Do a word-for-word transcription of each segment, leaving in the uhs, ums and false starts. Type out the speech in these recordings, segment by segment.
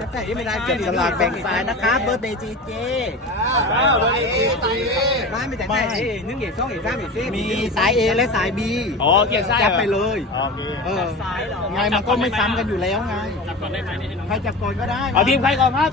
ใส่ไม่ได้เก็บสลากแบ่งสายนะครับเบอร์เดย์จีเจไม่ไม่แต่ได้หนึ่งเอกสองเอกสามเอกสี่มีสาย A และสาย B อ๋อเกียร์ซ้ายจับไปเลยเออซ้ายเหรอไงมันก็ไม่ซ้ำกันอยู่แล้วไงใครจับก่อนก็ได้เอาทีมใครก่อนครับ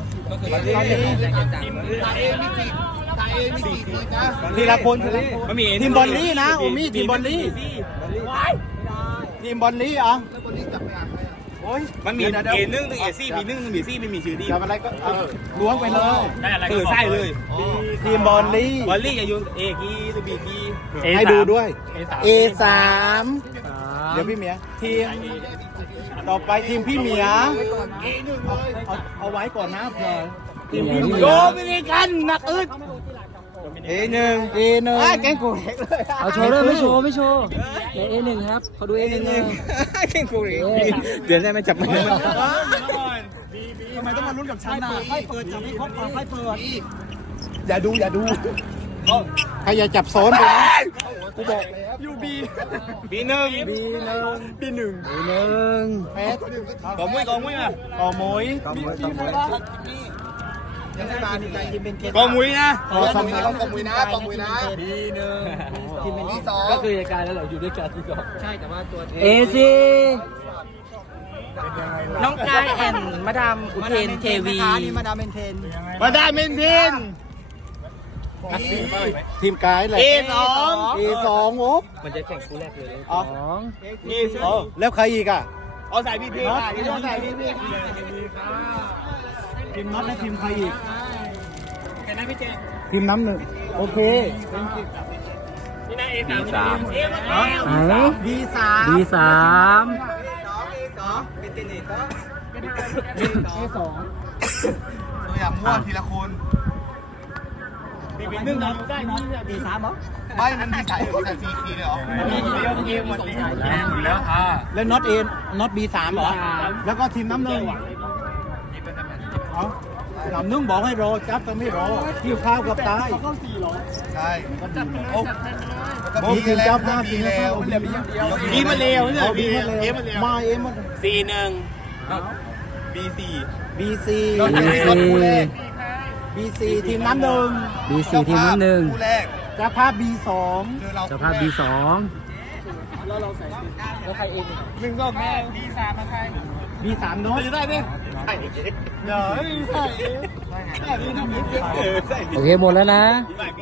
ทีละคนทีละคนมันมีทีมบอลลี่นะโอมี่ทีมบอลลี่ทีมบอลลี่อ่ะโอ้ยมันมีเอหนึ่งถึงเอซี่มีหนึ่งถึงมีซี่ไม่มีชื่อทีมจับอะไรก็ล้วงไปเลยเออใช่เลยทีมบอลลี่บอลลี่จะอยู่เอกีหรือบีกีให้ดูด้วยเอ A สามเดี๋ยวพี่เมียทีมต่อไปทีมพี่เมียเอาเอาไว้ก่อนนะเผื่อทีมพี่เมียโดมินิกันนักอึดเอหนึ่งเอหนึ่งแกงกูเล็กเลยเอาโชว์เลยไม่โชว์ไม่โชว์ในเอหนึ่งครับเขาดูเอหนึ่งเลยแกงกูเล็กเดี๋ยวได้ไหมจับมือทำไมต้องมาลุ้นกับฉันน่ะให้เปิดจับให้ครบก่อนให้เปิดอย่าดูอย่าดูใครอย่าจับซ้อนไปนะกูบอกยูบีบีหนึ่งบีหนึ่งบีหนึ่งบีหนึ่งแปดกอมุ้ยกอมุ้ยอ่ะกอมวยกอมวยกอมวยยังไม่มาใจยิมเป็นเกมกอมุ้ยนะกอมวยกอมวยนะกอมวยนะบีหนึ่งทีมเป็นที่สองก็คือการแล้วเราอยู่ด้วยกันที่สองใช่แต่ว่าตัวเอซีน้องกายแอนมาดามอุเทนเทวีนี่มาดามเมนเทนมาได้เมนเทนทีมกายแหละเอสองเอสองโอ๊บมันจะแข่งคู่แรกเลยอ๋อสองเอสองแล้วใครอีกอ่ะเอาใส่พี่พีน็อตค่ะทีมน็อตใครอีกทีมน็อตและทีมใครอีกแค่นั้นพี่เจทีมน้ำหนึ่งโอเคนี่นะเอสามไหนบีสามดีสามเอสองตัวอย่างม่วนทีละคนบีบีหนึ่งน้องได้นี่บีสามเหรอไม่มันมีสายแต่ซีคีเลยเหรอมีเดียวเกมหมดเลยอยู่แล้วค่ะแล้วน็อตเอน็อตบีสามเหรอแล้วก็ทีมน้ำหนึ่งเอาน้ำหนึ่งบอกให้รอจับแต่ไม่รอหิวข้าวกับตายใช่โอ้มีทีมเจ้าภาพดีแล้วบีมาเร็วเนี่ยเอาบีบีเอมามาเลเร็ยว มาเอ็มมาสี่หนึ่งบีสี่บีซีบีซีบีซีทีมน้ำหนึ่งบีซีทีมน้ำหนึ่งคู่แรกเจ้าภาพบีสองเจอเราเจ้าภาพบีสองหนึ่งก็แม่บีสามมาใครบีสามเนาะจะได้ดิใช่เดี๋ยวใส่ใช่บีทำนี้เออใส่บีโอเคหมดแล้วนะใส่บี